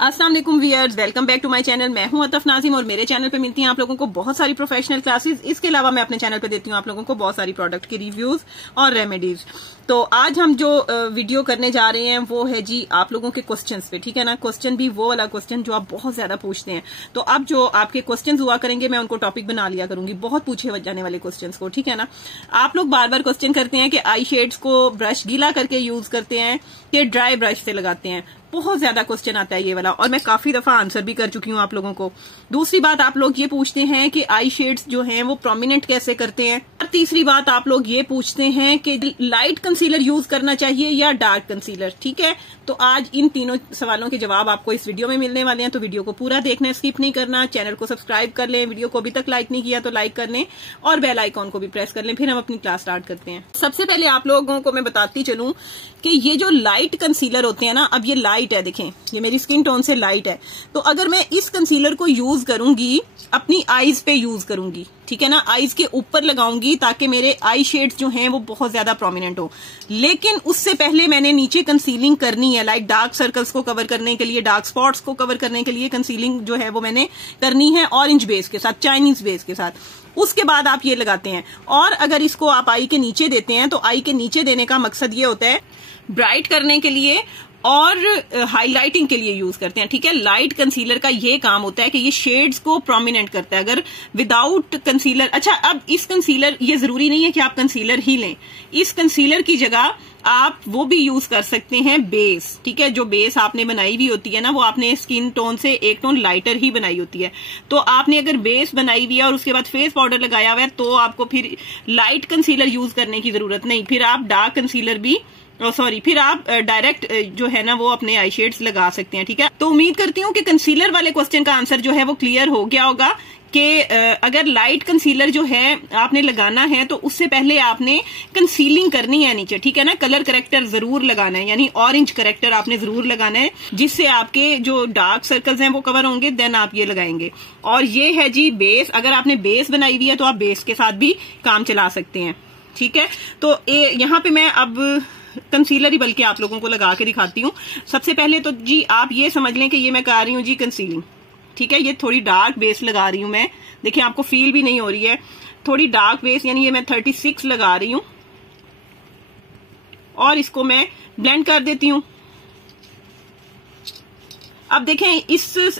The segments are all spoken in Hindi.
अस्सलाम वालेकुम viewers, welcome back to my channel. मैं हूं अतफ नाजिम और मेरे चैनल पे मिलती हैं आप लोगों को बहुत सारी प्रोफेशनल क्लासेस। इसके अलावा मैं अपने चैनल पे देती हूं आप लोगों को बहुत सारी प्रोडक्ट की रिव्यूज और रेमेडीज। तो आज हम जो वीडियो करने जा रहे हैं वो है जी आप लोगों के क्वेश्चंस पे, ठीक है ना। क्वेश्चन भी वो वाला क्वेश्चन जो आप बहुत ज्यादा पूछते हैं। तो अब जो आपके क्वेश्चन हुआ करेंगे मैं उनको टॉपिक बना लिया करूंगी, बहुत पूछे जाने वाले क्वेश्चन को, ठीक है ना। आप लोग बार बार क्वेश्चन करते हैं कि आई शेड्स को ब्रश गीला करके यूज करते हैं कि ड्राई ब्रश से लगाते हैं। बहुत ज्यादा क्वेश्चन आता है ये वाला और मैं काफी दफा आंसर भी कर चुकी हूँ आप लोगों को। दूसरी बात आप लोग ये पूछते हैं कि आई शेड्स जो हैं वो प्रोमिनेंट कैसे करते हैं। और तीसरी बात आप लोग ये पूछते हैं कि लाइट कंसीलर यूज करना चाहिए या डार्क कंसीलर, ठीक है। तो आज इन तीनों सवालों के जवाब आपको इस वीडियो में मिलने वाले हैं। तो वीडियो को पूरा देखना है, स्किप नहीं करना। चैनल को सब्सक्राइब कर लें, वीडियो को अभी तक लाइक नहीं किया तो लाइक कर लें और बेल आइकॉन को भी प्रेस कर लें। फिर हम अपनी क्लास स्टार्ट करते हैं। सबसे पहले आप लोगों को मैं बताती चलूं कि ये जो लाइट कंसीलर होते हैं ना, अब ये लाइट है, देखें ये मेरी स्किन टोन से लाइट है। तो अगर मैं इस कंसीलर को यूज करूंगी अपनी आईज पे यूज करूंगी, ठीक है ना, आईज के ऊपर लगाऊंगी ताकि मेरे आई शेड्स जो हैं वो बहुत ज्यादा प्रोमिनेंट हो। लेकिन उससे पहले मैंने नीचे कंसीलिंग करनी है, लाइक डार्क सर्कल्स को कवर करने के लिए, डार्क स्पॉट्स को कवर करने के लिए कंसीलिंग जो है वो मैंने करनी है ऑरेंज बेस के साथ, चाइनीज बेस के साथ। उसके बाद आप ये लगाते हैं। और अगर इसको आप आई के नीचे देते हैं तो आई के नीचे देने का मकसद ये होता है ब्राइट करने के लिए और हाईलाइटिंग के लिए यूज करते हैं, ठीक है। लाइट कंसीलर का ये काम होता है कि ये शेड्स को प्रोमिनेंट करता है। अगर विदाउट कंसीलर, अच्छा अब इस कंसीलर, ये जरूरी नहीं है कि आप कंसीलर ही लें। इस कंसीलर की जगह आप वो भी यूज कर सकते हैं बेस, ठीक है। जो बेस आपने बनाई हुई होती है ना, वो आपने स्किन टोन से एक टोन लाइटर ही बनाई होती है। तो आपने अगर बेस बनाई हुई है और उसके बाद फेस पाउडर लगाया हुआ है तो आपको फिर लाइट कंसीलर यूज करने की जरूरत नहीं। फिर आप डार्क कंसीलर भी फिर आप डायरेक्ट जो है ना वो अपने आई शेड्स लगा सकते हैं, ठीक है। तो उम्मीद करती हूँ कि कंसीलर वाले क्वेश्चन का आंसर जो है वो क्लियर हो गया होगा कि अगर लाइट कंसीलर जो है आपने लगाना है तो उससे पहले आपने कंसीलिंग करनी है नीचे, ठीक है ना। कलर करेक्टर जरूर लगाना है, यानी ऑरेंज करेक्टर आपने जरूर लगाना है जिससे आपके जो डार्क सर्कल्स हैं वो कवर होंगे, देन आप ये लगाएंगे। और ये है जी बेस। अगर आपने बेस बनाई हुई है तो आप बेस के साथ भी काम चला सकते हैं, ठीक है। तो यहाँ पे मैं अब कंसीलर ही बल्कि आप लोगों को लगा के दिखाती हूँ। सबसे पहले तो जी आप ये समझ लें कि ये मैं कर रही हूँ जी कंसीलिंग, ठीक है। ये थोड़ी डार्क बेस लगा रही हूँ मैं, देखिए आपको फील भी नहीं हो रही है, थोड़ी डार्क बेस, यानी ये मैं 36 लगा रही हूँ और इसको मैं ब्लेंड कर देती हूँ। अब देखें इस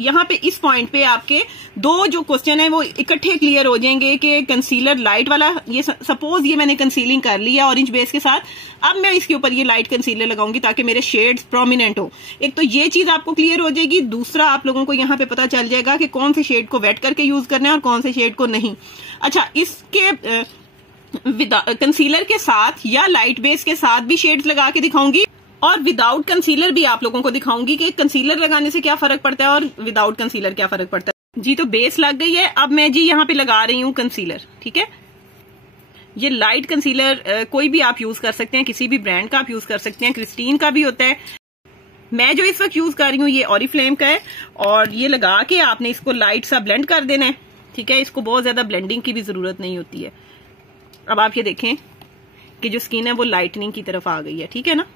यहाँ पे इस पॉइंट पे आपके दो जो क्वेश्चन है वो इकट्ठे क्लियर हो जाएंगे कि कंसीलर लाइट वाला, ये सपोज ये मैंने कंसीलिंग कर लिया ऑरेंज बेस के साथ, अब मैं इसके ऊपर ये लाइट कंसीलर लगाऊंगी ताकि मेरे शेड्स प्रोमिनेंट हो। एक तो ये चीज आपको क्लियर हो जाएगी, दूसरा आप लोगों को यहाँ पे पता चल जाएगा कि कौन से शेड को वेट करके यूज करना है और कौन से शेड को नहीं। अच्छा, इसके कंसीलर के साथ या लाइट बेस के साथ भी शेड्स लगा के दिखाऊंगी और विदाउट कंसीलर भी आप लोगों को दिखाऊंगी कि कंसीलर लगाने से क्या फर्क पड़ता है और विदाउट कंसीलर क्या फर्क पड़ता है। जी तो बेस लग गई है, अब मैं जी यहाँ पे लगा रही हूँ कंसीलर, ठीक है। ये लाइट कंसीलर कोई भी आप यूज कर सकते हैं, किसी भी ब्रांड का आप यूज कर सकते हैं, क्रिस्टीन का भी होता है। मैं जो इस वक्त यूज कर रही हूँ ये ऑरिफ्लेम का है और ये लगा के आपने इसको लाइट सा ब्लेंड कर देना है, ठीक है। इसको बहुत ज्यादा ब्लेंडिंग की भी जरूरत नहीं होती है। अब आप ये देखें कि जो स्किन है वो लाइटनिंग की तरफ आ गई है, ठीक है ना।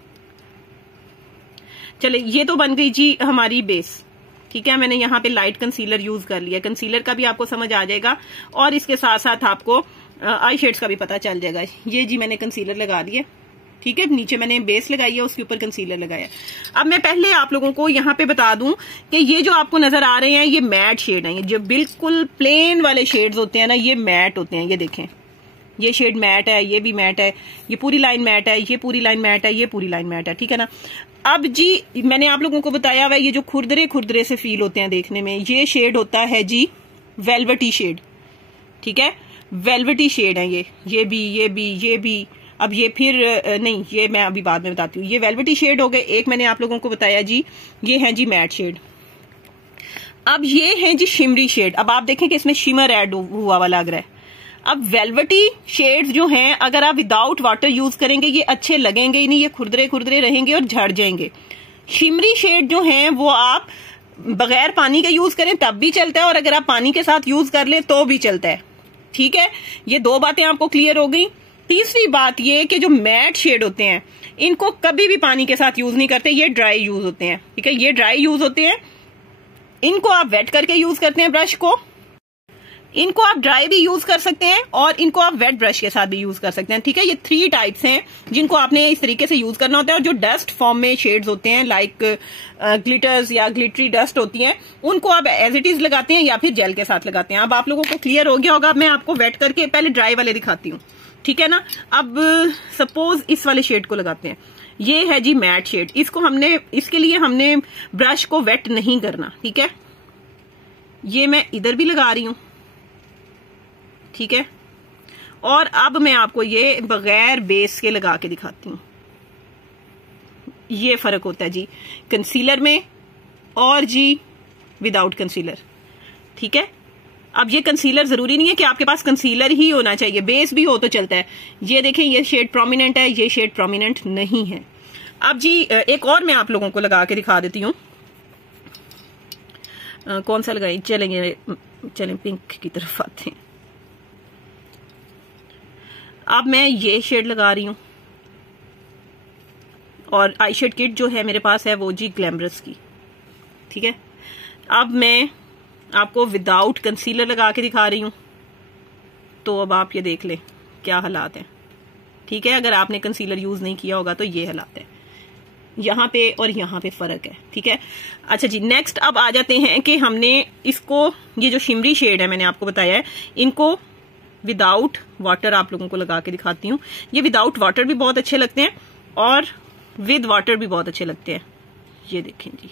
चले, ये तो बन गई जी हमारी बेस, ठीक है। मैंने यहाँ पे लाइट कंसीलर यूज कर लिया, कंसीलर का भी आपको समझ आ जाएगा और इसके साथ साथ आपको आई शेड्स का भी पता चल जाएगा। ये जी मैंने कंसीलर लगा दिया, ठीक है। नीचे मैंने बेस लगाई है, उसके ऊपर कंसीलर लगाया। अब मैं पहले आप लोगों को यहाँ पे बता दूं कि ये जो आपको नजर आ रहे हैं ये मैट शेड है। ये जो बिल्कुल प्लेन वाले शेड्स होते हैं ना ये मैट होते हैं। ये देखें ये शेड मैट है, ये भी मैट है, ये पूरी लाइन मैट है, ये पूरी लाइन मैट है, ये पूरी लाइन मैट है, ठीक है ना। अब जी मैंने आप लोगों को बताया हुआ है ये जो खुरदरे खुरदरे से फील होते हैं देखने में, ये शेड होता है जी वेलवेटी शेड, ठीक है। वेलवेटी शेड है ये भी, ये भी, ये भी। अब ये फिर नहीं, ये मैं अभी बाद में बताती हूँ। ये वेलवेटी शेड हो गए। एक मैंने आप लोगों को बताया जी ये है जी मैट शेड। अब ये है जी शिमरी शेड। अब आप देखें कि इसमें शिमर ऐड हुआ हुआ लग रहा है। अब वेलवेटी शेड्स जो हैं अगर आप विदाउट वाटर यूज करेंगे ये अच्छे लगेंगे ही नहीं, ये खुरदरे खुरदरे रहेंगे और झड़ जाएंगे। शिमरी शेड जो हैं वो आप बगैर पानी के यूज करें तब भी चलता है और अगर आप पानी के साथ यूज कर लें तो भी चलता है, ठीक है। ये दो बातें आपको क्लियर हो गई। तीसरी बात ये कि जो मैट शेड होते हैं इनको कभी भी पानी के साथ यूज नहीं करते, ये ड्राई यूज होते हैं। ठीक है, ये ड्राई यूज होते हैं। इनको आप वेट करके यूज करते हैं ब्रश को, इनको आप ड्राई भी यूज कर सकते हैं और इनको आप वेट ब्रश के साथ भी यूज कर सकते हैं। ठीक है, ये 3 टाइप्स हैं जिनको आपने इस तरीके से यूज करना होता है। और जो डस्ट फॉर्म में शेड्स होते हैं लाइक ग्लिटर्स या ग्लिटरी डस्ट होती हैं, उनको आप एज इट इज लगाते हैं या फिर जेल के साथ लगाते हैं। अब आप लोगों को क्लियर हो गया होगा। मैं आपको वेट करके पहले ड्राई वाले दिखाती हूँ। ठीक है ना, अब सपोज इस वाले शेड को लगाते हैं। ये है जी मैट शेड। इसके लिए हमने ब्रश को वेट नहीं करना। ठीक है, ये मैं इधर भी लगा रही हूं। ठीक है, और अब मैं आपको ये बगैर बेस के लगा के दिखाती हूं। ये फर्क होता है जी कंसीलर में और जी विदाउट कंसीलर। ठीक है, अब ये कंसीलर जरूरी नहीं है कि आपके पास कंसीलर ही होना चाहिए, बेस भी हो तो चलता है। ये देखें, ये शेड प्रोमिनेंट है, ये शेड प्रोमिनेंट नहीं है। अब जी एक और मैं आप लोगों को लगा के दिखा देती हूँ। कौन सा लगाई, चलें पिंक की तरफ आते हैं। अब मैं ये शेड लगा रही हूं और आई शेड किट जो है मेरे पास है वो जी ग्लैमरस की। ठीक है, अब मैं आपको विदाउट कंसीलर लगा के दिखा रही हूं, तो अब आप ये देख लें क्या हालात हैं। ठीक है, अगर आपने कंसीलर यूज नहीं किया होगा तो ये हालात है, यहाँ पे और यहाँ पे फर्क है। ठीक है, अच्छा जी, नेक्स्ट अब आ जाते हैं कि हमने इसको, ये जो शिमरी शेड है मैंने आपको बताया है, इनको विदाउट वाटर आप लोगों को लगा के दिखाती हूँ। ये विदाउट वाटर भी बहुत अच्छे लगते हैं और विद वाटर भी बहुत अच्छे लगते हैं। ये देखें जी,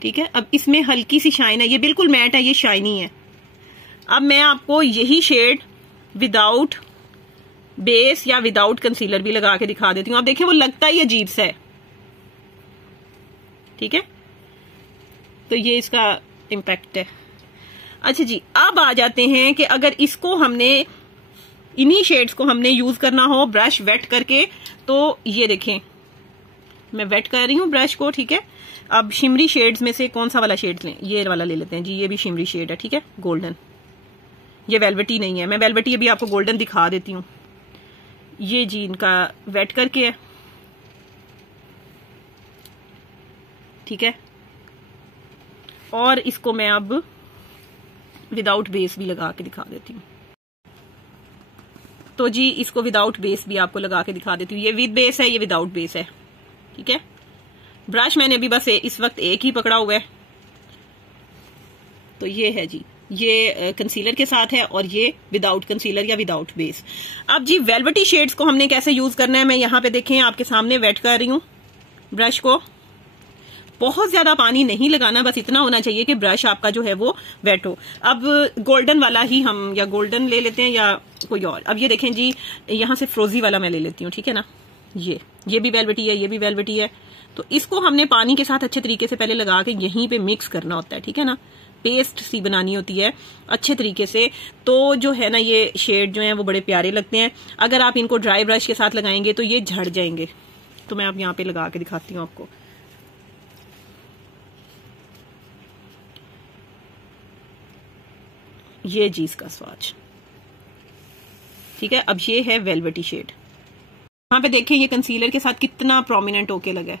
ठीक है, अब इसमें हल्की सी शाइन है, ये बिल्कुल मैट है, ये शाइनी है। अब मैं आपको यही शेड विदाउट बेस या विदाउट कंसीलर भी लगा के दिखा देती हूँ। आप देखें, वो लगता ही अजीब सा है। ठीक है, तो ये इसका इम्पैक्ट है। अच्छा जी, अब आ जाते हैं कि अगर इसको हमने, इन्हीं शेड्स को हमने यूज करना हो ब्रश वेट करके, तो ये देखें मैं वेट कर रही हूँ ब्रश को। ठीक है, अब शिमरी शेड्स में से कौन सा वाला शेड लें, ये वाला ले लेते हैं जी। ये भी शिमरी शेड है। ठीक है, गोल्डन, ये वेलवेटी नहीं है। मैं वेलवेटी अभी आपको गोल्डन दिखा देती हूँ। ये जी इनका वेट करके है। ठीक है, और इसको मैं अब विदाउट बेस भी लगा के दिखा देती हूँ। तो जी इसको विदाउट बेस भी आपको लगा के दिखा देती हूँ। ये विद बेस है, ये विदाउट बेस है। ठीक है, ब्रश मैंने अभी बस इस वक्त एक ही पकड़ा हुआ है। तो ये है जी, ये कंसीलर के साथ है और ये विदाउट कंसीलर या विदाउट बेस। अब जी वेलवेटी शेड्स को हमने कैसे यूज करना है, मैं यहाँ पे देखें आपके सामने वेट कर रही हूँ ब्रश को। बहुत ज्यादा पानी नहीं लगाना, बस इतना होना चाहिए कि ब्रश आपका जो है वो वेट हो। अब गोल्डन वाला ही हम, या गोल्डन ले लेते हैं या कोई और। अब ये देखें जी, यहाँ से फ्रोजी वाला मैं ले लेती हूँ। ठीक है ना, ये भी वेलवेटी है, ये भी वेलवेटी है। तो इसको हमने पानी के साथ अच्छे तरीके से पहले लगा के यहीं पे मिक्स करना होता है। ठीक है ना, पेस्ट सी बनानी होती है अच्छे तरीके से। तो जो है ना, ये शेड जो है वो बड़े प्यारे लगते हैं। अगर आप इनको ड्राई ब्रश के साथ लगाएंगे तो ये झड़ जाएंगे। तो मैं अब यहाँ पे लगा के दिखाती हूँ आपको। ये जी इसका स्वाच। ठीक है, अब ये है वेलवेटी शेड। यहाँ पे देखें, ये कंसीलर के साथ कितना प्रोमिनेंट होके लगा है।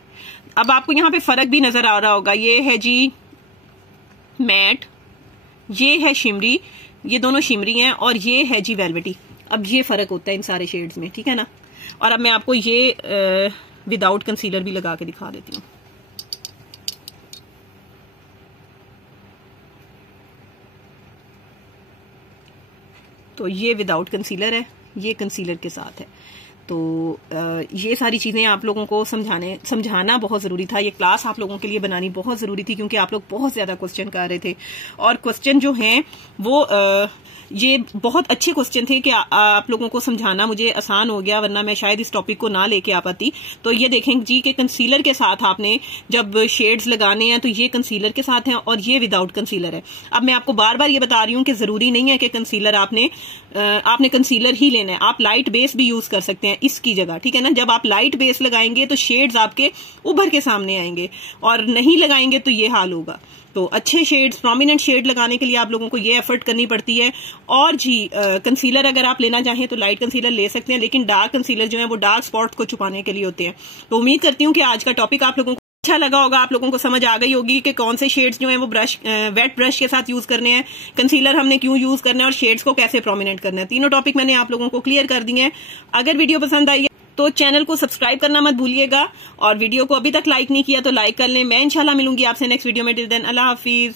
अब आपको यहाँ पे फर्क भी नजर आ रहा होगा। ये है जी मैट, ये है शिमरी, ये दोनों शिमरी हैं, और ये है जी वेलवेटी। अब ये फर्क होता है इन सारे शेड्स में। ठीक है ना, और अब मैं आपको ये विदाउट कंसीलर भी लगा के दिखा देती हूँ। तो ये विदाउट कंसीलर है, ये कंसीलर के साथ है। तो ये सारी चीजें आप लोगों को समझाना बहुत जरूरी था। ये क्लास आप लोगों के लिए बनानी बहुत जरूरी थी, क्योंकि आप लोग बहुत ज्यादा क्वेश्चन कर रहे थे, और क्वेश्चन जो हैं वो ये बहुत अच्छे क्वेश्चन थे कि आप लोगों को समझाना मुझे आसान हो गया, वरना मैं शायद इस टॉपिक को ना लेके आ पाती। तो ये देखें जी कि कंसीलर के साथ आपने जब शेड्स लगाने हैं तो ये कंसीलर के साथ हैं और ये विदाउट कंसीलर है। अब मैं आपको बार बार ये बता रही हूँ कि जरूरी नहीं है कि कंसीलर आपने कंसीलर ही लेना है, आप लाइट बेस भी यूज कर सकते हैं इसकी जगह। ठीक है ना, जब आप लाइट बेस लगाएंगे तो शेड्स आपके उभर के सामने आएंगे, और नहीं लगाएंगे तो ये हाल होगा। तो अच्छे शेड्स, प्रोमिनेंट शेड लगाने के लिए आप लोगों को ये एफर्ट करनी पड़ती है। और जी कंसीलर अगर आप लेना चाहें तो लाइट कंसीलर ले सकते हैं, लेकिन डार्क कंसीलर जो है वो डार्क स्पॉट्स को छुपाने के लिए होते हैं। तो उम्मीद करती हूँ कि आज का टॉपिक आप लोगों को अच्छा लगा होगा, आप लोगों को समझ आ गई होगी कि कौन से शेड्स जो हैं वो वेट ब्रश के साथ यूज करने हैं, कंसीलर हमने क्यों यूज करना है और शेड्स को कैसे प्रोमिनेंट करना है। तीनों टॉपिक मैंने आप लोगों को क्लियर कर दिए हैं। अगर वीडियो पसंद आई है तो चैनल को सब्सक्राइब करना मत भूलिएगा, और वीडियो को अभी तक लाइक नहीं किया तो लाइक कर लें। मैं इंशाल्लाह मिलूंगी आपसे नेक्स्ट वीडियो में। टिल देन अल्लाह हाफिज।